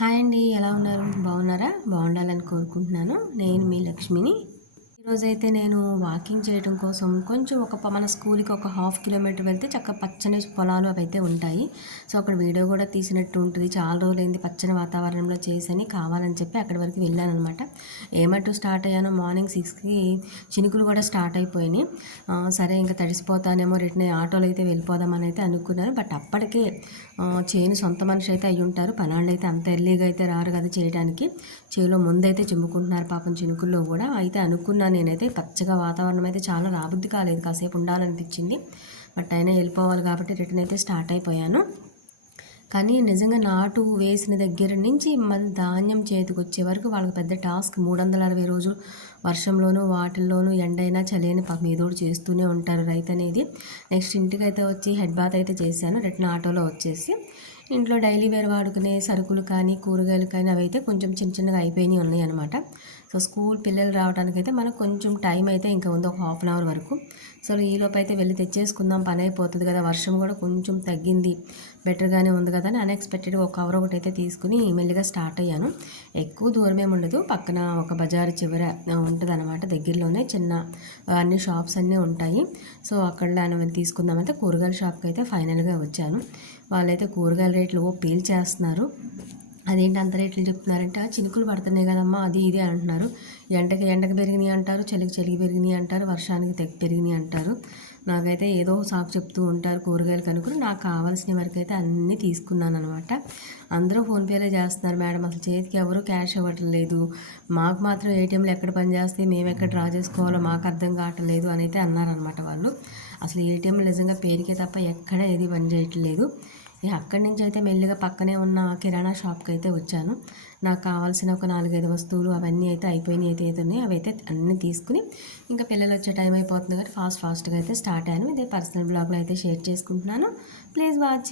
Hi అండి. ఎలా ఉన్నారు? బాగున్నారా? బాగుండాలని కోరుకుంటున్నాను. నేను మీ లక్ష్మిని. ఈరోజైతే నేను వాకింగ్ చేయడం కోసం కొంచెం మన స్కూల్‌కి ఒక హాఫ్ కిలోమీటర్ వెళ్తే పచ్చని పొలాలు అవైతే ఉంటాయి. సో, అక్కడ వీడియో కూడా తీసినట్టు ఉంటుంది. చాలా రోజులైంది పచ్చని వాతావరణంలో చేసని కావాలని చెప్పి అక్కడి వరకు వెళ్ళాననమాట. ఏమంటూ స్టార్ట్ అయ్యానో మార్నింగ్ 6కి చినుకులు కూడా స్టార్ట్ అయిపోయినాయి. సరే ఇంకా తడిసిపోతానేమో రిటర్న్ ఆటోలో అయితే వెళ్ళిపోదామని అయితే అనుకున్నాను. బట్ అప్పటికే చేను సొంత మనిషి అయితే అయ్యుంటారు. పనాళ్ళు అయితే అంత ఎర్లీగా అయితే రారు కదా చేయడానికి. చేలో ముందైతే చిమ్ముకుంటున్నారు పాపం చినుకుల్లో కూడా. అయితే అనుకున్నాను నేనైతే పచ్చగా వాతావరణం అయితే చాలా రాబుద్ది కాలేదు. కాసేపు ఉండాలనిపించింది. బట్ అయినా వెళ్ళిపోవాలి కాబట్టి రిటర్న్ అయితే స్టార్ట్ అయిపోయాను. కానీ నిజంగా నాటు వేసిన దగ్గర నుంచి మళ్ళీ ధాన్యం చేతికొచ్చే వరకు వాళ్ళకి పెద్ద టాస్క్. 360 రోజులు వర్షంలోనూ వాటిల్లోనూ ఎండైనా చలైనా పాపం ఏదో ఒకటి చేస్తూనే ఉంటారు రైతు అనేది. నెక్స్ట్ ఇంటికైతే వచ్చి హెడ్ బాత్ అయితే చేశాను. రిటర్న్ ఆటోలో వచ్చేసి ఇంట్లో డైలీ వేర్ వాడుకునే సరుకులు కానీ కూరగాయలు కానీ అవి అయితే కొంచెం చిన్నగా అయిపోయినాయి ఉన్నాయి అనమాట. సో స్కూల్ పిల్లలు రావడానికైతే మనకు కొంచెం టైం అయితే ఇంకా ఉంది, ఒక హాఫ్ అన్ అవర్ వరకు. సో ఈలోపు అయితే వెళ్ళి తెచ్చేసుకుందాం, పని అయిపోతుంది కదా. వర్షం కూడా కొంచెం తగ్గింది, బెటర్గానే ఉంది కదా అని అన్ఎక్స్పెక్టెడ్గా ఒక కవర్ ఒకటి అయితే తీసుకుని మెల్లిగా స్టార్ట్ అయ్యాను. ఎక్కువ దూరం ఏమి ఉండదు, పక్కన ఒక బజారు చివర ఉంటుంది అనమాట. దగ్గరలోనే చిన్న అన్ని షాప్స్ అన్నీ ఉంటాయి. సో అక్కడ తీసుకుందామంటే కూరగాయల షాప్కి అయితే ఫైనల్గా వచ్చాను. వాళ్ళైతే కూరగాయల రేట్లు పీల్చేస్తున్నారు. అదేంటి అంత రేట్లు చెప్తున్నారంటే, చినుకులు పడుతున్నాయి కదమ్మా అది ఇది అంటున్నారు. ఎండకి పెరిగినాయి అంటారు, చలికి పెరిగినాయి అంటారు, వర్షానికి పెరిగినాయి అంటారు. నాకైతే ఏదో సాకు చెప్తూ ఉంటారు కూరగాయలు కనుక్కుని. నాకు కావాల్సిన వరకు అయితే అన్నీ తీసుకున్నాను అనమాట. అందరూ ఫోన్పేలే చేస్తున్నారు మేడం, అసలు చేతికి ఎవరు క్యాష్ ఇవ్వటం లేదు, మాకు మాత్రం ఏటీఎంలు ఎక్కడ పని చేస్తాయి, మేము ఎక్కడ డ్రా చేసుకోవాలో మాకు అర్థం కావట్లేదు అని అయితే అన్నారనమాట వాళ్ళు. అసలు ఏటీఎంలు నిజంగా పేరుకే తప్ప ఎక్కడ ఏది పని చేయట్లేదు. అక్కడి నుంచి అయితే మెల్లిగా పక్కనే ఉన్న కిరాణా షాప్కి అయితే వచ్చాను. నాకు కావాల్సిన ఒక 4-5 వస్తువులు అవన్నీ అయితే అయిపోయినాయి, అయితే ఉన్నాయి అవి అయితే అన్నీ తీసుకుని ఇంకా పిల్లలు వచ్చే టైం అయిపోతుంది కాబట్టి ఫాస్ట్గా అయితే స్టార్ట్ అయ్యాను. ఇదే పర్సనల్ బ్లాగ్లో అయితే షేర్ చేసుకుంటున్నాను. Please watch.